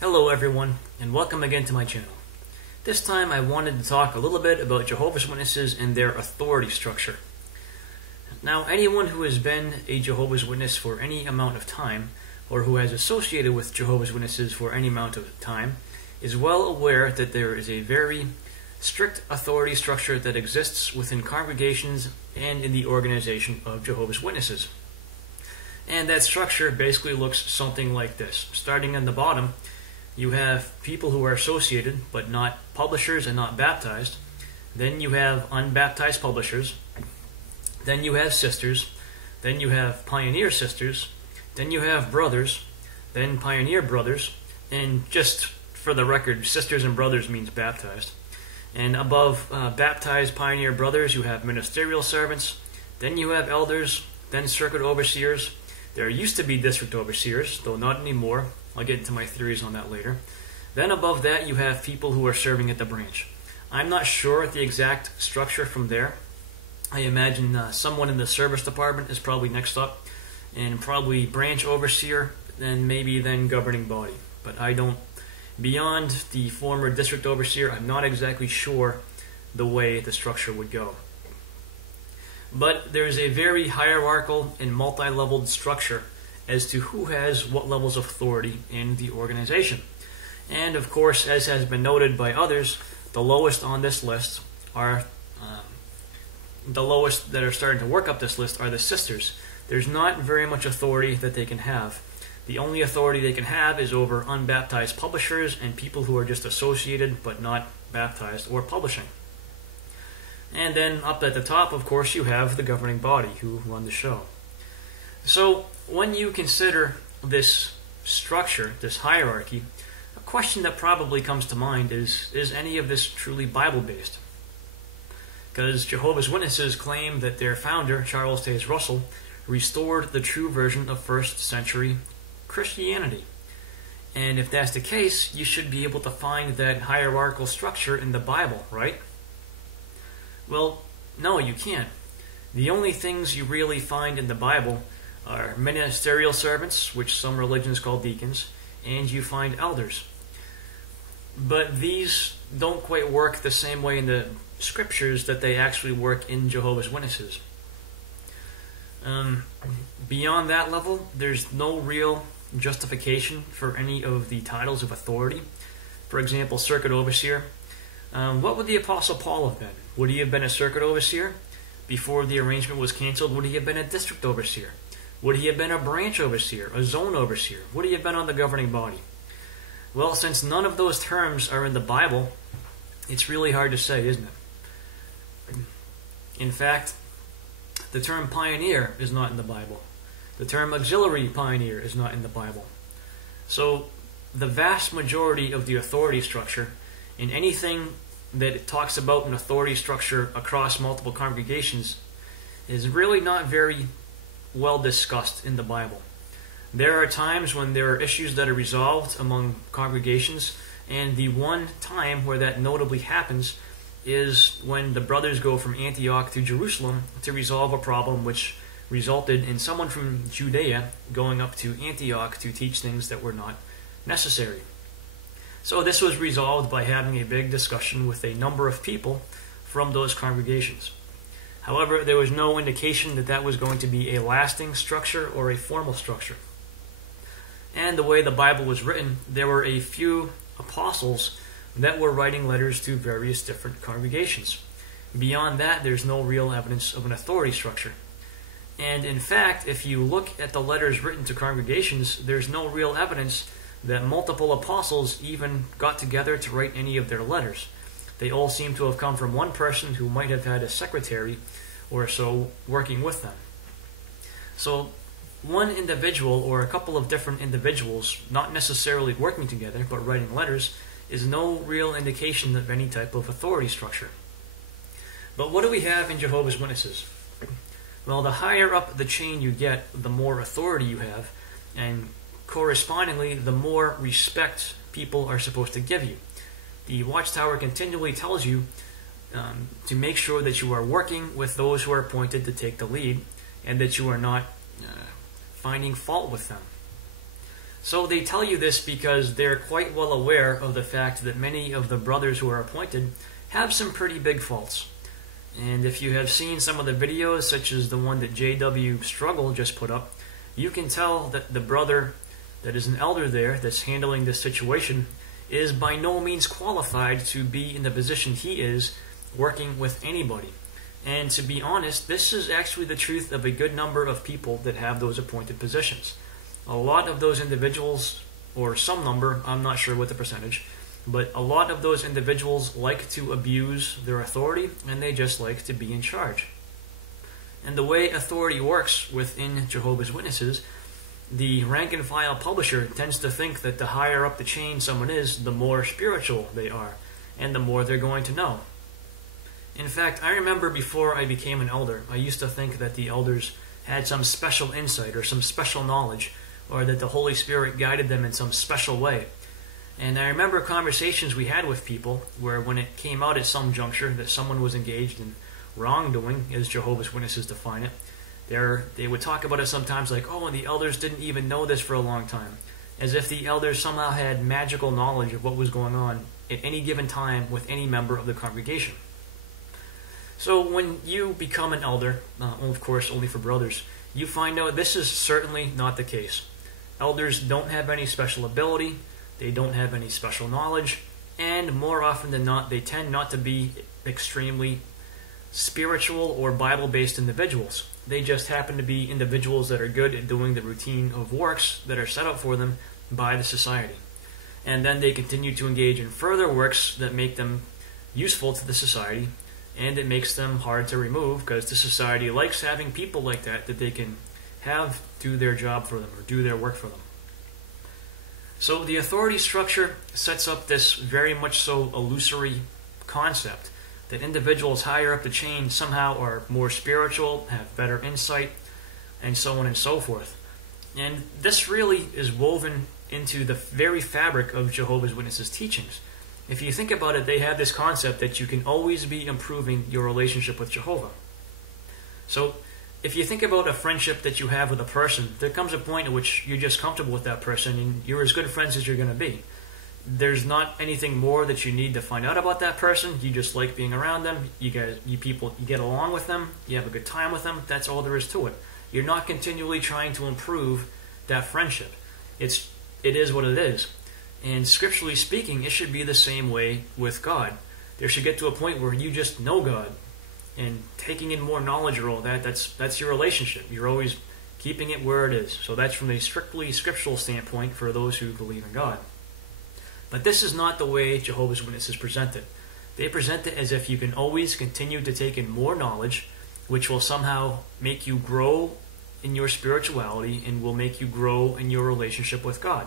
Hello everyone, and welcome again to my channel. This time I wanted to talk a little bit about Jehovah's Witnesses and their authority structure. Now, anyone who has been a Jehovah's Witness for any amount of time, or who has associated with Jehovah's Witnesses for any amount of time, is well aware that there is a very strict authority structure that exists within congregations and in the organization of Jehovah's Witnesses. And that structure basically looks something like this. Starting in the bottom, you have people who are associated but not publishers and not baptized. Then you have unbaptized publishers. Then you have sisters. Then you have pioneer sisters. Then you have brothers. Then pioneer brothers. And just for the record, sisters and brothers means baptized. And above baptized pioneer brothers, you have ministerial servants. Then you have elders. Then circuit overseers. There used to be district overseers, though not anymore. I'll get into my theories on that later. Then above that, you have people who are serving at the branch. I'm not sure the exact structure from there. I imagine someone in the service department is probably next up, and probably branch overseer, and maybe then governing body. But I don't, beyond the former district overseer, I'm not exactly sure the way the structure would go. But there's a very hierarchical and multi-leveled structure as to who has what levels of authority in the organization. And of course, as has been noted by others, the lowest on this list are the lowest that are starting to work up this list are the sisters. There's not very much authority that they can have. The only authority they can have is over unbaptized publishers and people who are just associated but not baptized or publishing. And then up at the top, of course, you have the governing body who run the show. So when you consider this structure, this hierarchy, a question that probably comes to mind is any of this truly Bible-based? Because Jehovah's Witnesses claim that their founder, Charles Taze Russell, restored the true version of first century Christianity. And if that's the case, you should be able to find that hierarchical structure in the Bible, right? Well, no, you can't. The only things you really find in the Bible are ministerial servants, which some religions call deacons, and you find elders. But these don't quite work the same way in the scriptures that they actually work in Jehovah's Witnesses. Beyond that level, there's no real justification for any of the titles of authority. For example, circuit overseer. What would the Apostle Paul have been? Would he have been a circuit overseer? Before the arrangement was canceled, would he have been a district overseer? Would he have been a branch overseer, a zone overseer? Would he have been on the governing body? Well, since none of those terms are in the Bible, it's really hard to say, isn't it? In fact, the term pioneer is not in the Bible. The term auxiliary pioneer is not in the Bible. So the vast majority of the authority structure in anything that it talks about an authority structure across multiple congregations is really not very well discussed in the Bible. There are times when there are issues that are resolved among congregations, and the one time where that notably happens is when the brothers go from Antioch to Jerusalem to resolve a problem which resulted in someone from Judea going up to Antioch to teach things that were not necessary. So this was resolved by having a big discussion with a number of people from those congregations. However, there was no indication that that was going to be a lasting structure or a formal structure. And the way the Bible was written, there were a few apostles that were writing letters to various different congregations. Beyond that, there's no real evidence of an authority structure. And in fact, if you look at the letters written to congregations, there's no real evidence that multiple apostles even got together to write any of their letters. They all seem to have come from one person who might have had a secretary or so working with them. So one individual or a couple of different individuals, not necessarily working together but writing letters, is no real indication of any type of authority structure. But what do we have in Jehovah's Witnesses? Well, the higher up the chain you get, the more authority you have, and correspondingly, the more respect people are supposed to give you. The Watchtower continually tells you to make sure that you are working with those who are appointed to take the lead, and that you are not finding fault with them. So they tell you this because they're quite well aware of the fact that many of the brothers who are appointed have some pretty big faults. And if you have seen some of the videos, such as the one that J.W. Struggle just put up, you can tell that the brother that is an elder there that's handling this situation is by no means qualified to be in the position he is working with anybody. And to be honest, this is actually the truth of a good number of people that have those appointed positions. A lot of those individuals, or some number, I'm not sure what the percentage, but a lot of those individuals like to abuse their authority, and they just like to be in charge. And the way authority works within Jehovah's Witnesses, the rank and file publisher tends to think that the higher up the chain someone is, the more spiritual they are, and the more they're going to know. In fact, I remember before I became an elder, I used to think that the elders had some special insight or some special knowledge, or that the Holy Spirit guided them in some special way. And I remember conversations we had with people where when it came out at some juncture that someone was engaged in wrongdoing, as Jehovah's Witnesses define it, they would talk about it sometimes like, oh, and the elders didn't even know this for a long time, as if the elders somehow had magical knowledge of what was going on at any given time with any member of the congregation. So when you become an elder, of course only for brothers, you find out this is certainly not the case. Elders don't have any special ability, they don't have any special knowledge, and more often than not, they tend not to be extremely spiritual or Bible-based individuals. They just happen to be individuals that are good at doing the routine of works that are set up for them by the society. And then they continue to engage in further works that make them useful to the society, and it makes them hard to remove because the society likes having people like that they can have do their job for them or do their work for them. So the authority structure sets up this very much so illusory concept that individuals higher up the chain somehow are more spiritual, have better insight, and so on and so forth. And this really is woven into the very fabric of Jehovah's Witnesses' teachings. If you think about it, they have this concept that you can always be improving your relationship with Jehovah. So if you think about a friendship that you have with a person, there comes a point at which you're just comfortable with that person and you're as good friends as you're going to be. There's not anything more that you need to find out about that person. You just like being around them. You get along with them. You have a good time with them. That's all there is to it. You're not continually trying to improve that friendship. It is what it is. And scripturally speaking, it should be the same way with God. There should get to a point where you just know God, and taking in more knowledge or all that's your relationship. You're always keeping it where it is. So that's from a strictly scriptural standpoint for those who believe in God. But this is not the way Jehovah's Witnesses present it. They present it as if you can always continue to take in more knowledge, which will somehow make you grow in your spirituality and will make you grow in your relationship with God.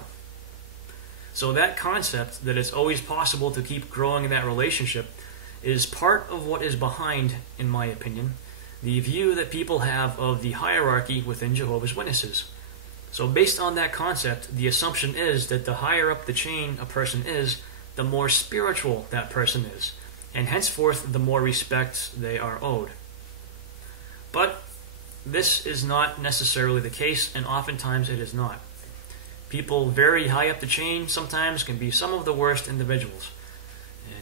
So that concept that it's always possible to keep growing in that relationship is part of what is behind, in my opinion, the view that people have of the hierarchy within Jehovah's Witnesses. So based on that concept, the assumption is that the higher up the chain a person is, the more spiritual that person is, and henceforth the more respect they are owed. But this is not necessarily the case, and oftentimes it is not. People very high up the chain sometimes can be some of the worst individuals.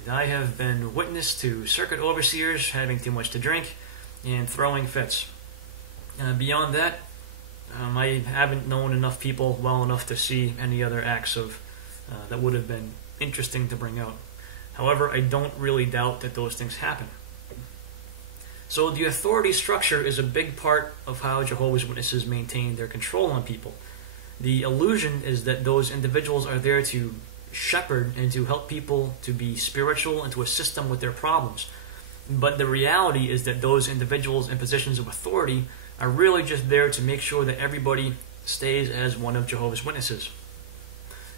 And I have been witness to circuit overseers having too much to drink and throwing fits. Beyond that, I haven't known enough people well enough to see any other acts that would have been interesting to bring out. However, I don't really doubt that those things happen. So the authority structure is a big part of how Jehovah's Witnesses maintain their control on people. The illusion is that those individuals are there to shepherd and to help people to be spiritual and to assist them with their problems. But the reality is that those individuals in positions of authority are really just there to make sure that everybody stays as one of Jehovah's Witnesses.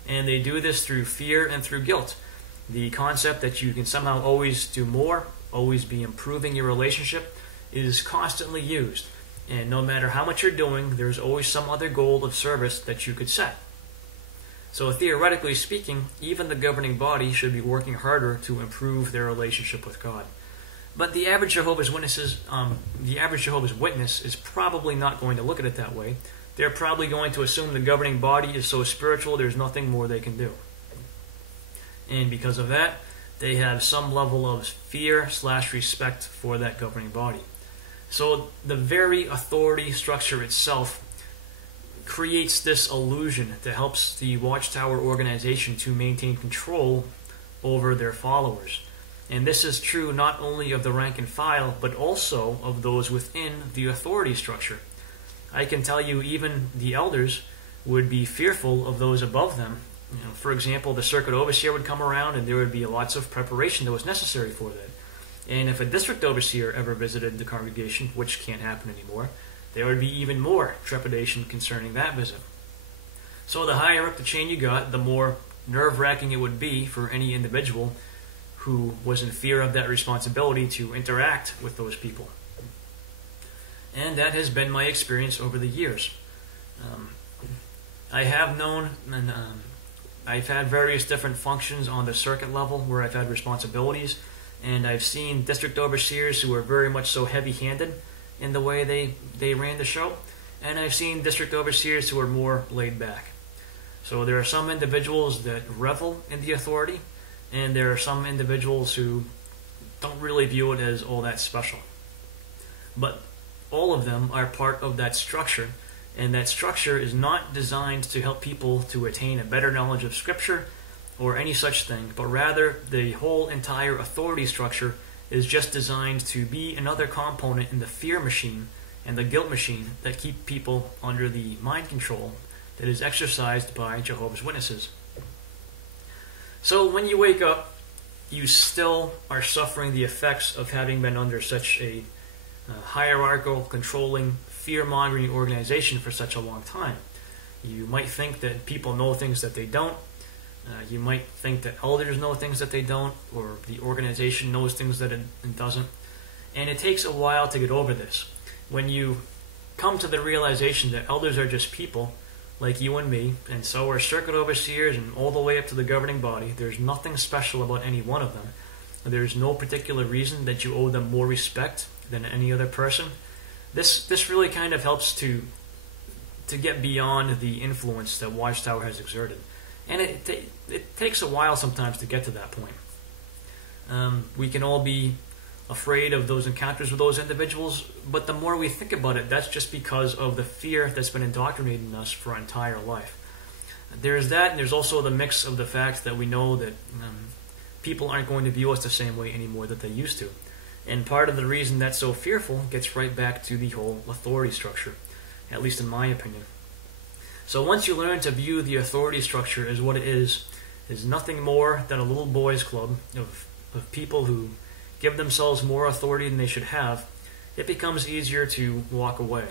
And they do this through fear and through guilt. The concept that you can somehow always do more, always be improving your relationship, is constantly used. And no matter how much you're doing, there's always some other goal of service that you could set. So theoretically speaking, even the governing body should be working harder to improve their relationship with God. But the average Jehovah's Witness is probably not going to look at it that way. they're probably going to assume the governing body is so spiritual there's nothing more they can do. And because of that, they have some level of fear/respect for that governing body. So the very authority structure itself creates this illusion that helps the Watchtower organization to maintain control over their followers. And this is true not only of the rank and file, but also of those within the authority structure. I can tell you even the elders would be fearful of those above them. For example, the circuit overseer would come around and there would be lots of preparation that was necessary for that. And if a district overseer ever visited the congregation, which can't happen anymore, there would be even more trepidation concerning that visit. So the higher up the chain you got, the more nerve-wracking it would be for any individual who was in fear of that responsibility to interact with those people. And that has been my experience over the years. I have known, and I've had various different functions on the circuit level where I've had responsibilities, and I've seen district overseers who are very much so heavy-handed in the way they ran the show, and I've seen district overseers who are more laid back. So there are some individuals that revel in the authority, and there are some individuals who don't really view it as all that special. But all of them are part of that structure, and that structure is not designed to help people to attain a better knowledge of Scripture or any such thing, but rather the whole entire authority structure is just designed to be another component in the fear machine and the guilt machine that keep people under the mind control that is exercised by Jehovah's Witnesses. So when you wake up, you still are suffering the effects of having been under such a hierarchical, controlling, fear-mongering organization for such a long time. You might think that people know things that they don't. You might think that elders know things that they don't, or the organization knows things that it doesn't. And it takes a while to get over this. When you come to the realization that elders are just people, like you and me, and so are circuit overseers and all the way up to the governing body, there's nothing special about any one of them. There's no particular reason that you owe them more respect than any other person. This really kind of helps to get beyond the influence that Watchtower has exerted. And it takes a while sometimes to get to that point. We can all be afraid of those encounters with those individuals, but the more we think about it, that's just because of the fear that's been indoctrinated in us for our entire life. There's that, and there's also the mix of the fact that we know that people aren't going to view us the same way anymore that they used to. And part of the reason that's so fearful gets right back to the whole authority structure, at least in my opinion. So once you learn to view the authority structure as what it is nothing more than a little boys club of people who give themselves more authority than they should have, it becomes easier to walk away.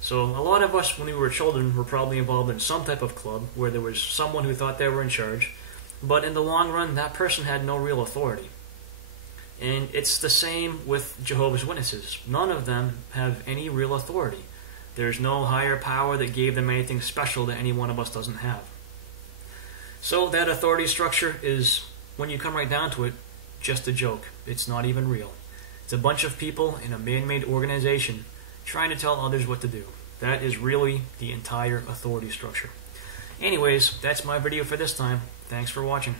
So a lot of us, when we were children, were probably involved in some type of club where there was someone who thought they were in charge, but in the long run, that person had no real authority. And it's the same with Jehovah's Witnesses. None of them have any real authority. There's no higher power that gave them anything special that any one of us doesn't have. So that authority structure is, when you come right down to it, just a joke. It's not even real. It's a bunch of people in a man-made organization trying to tell others what to do. That is really the entire authority structure. Anyways, that's my video for this time. Thanks for watching.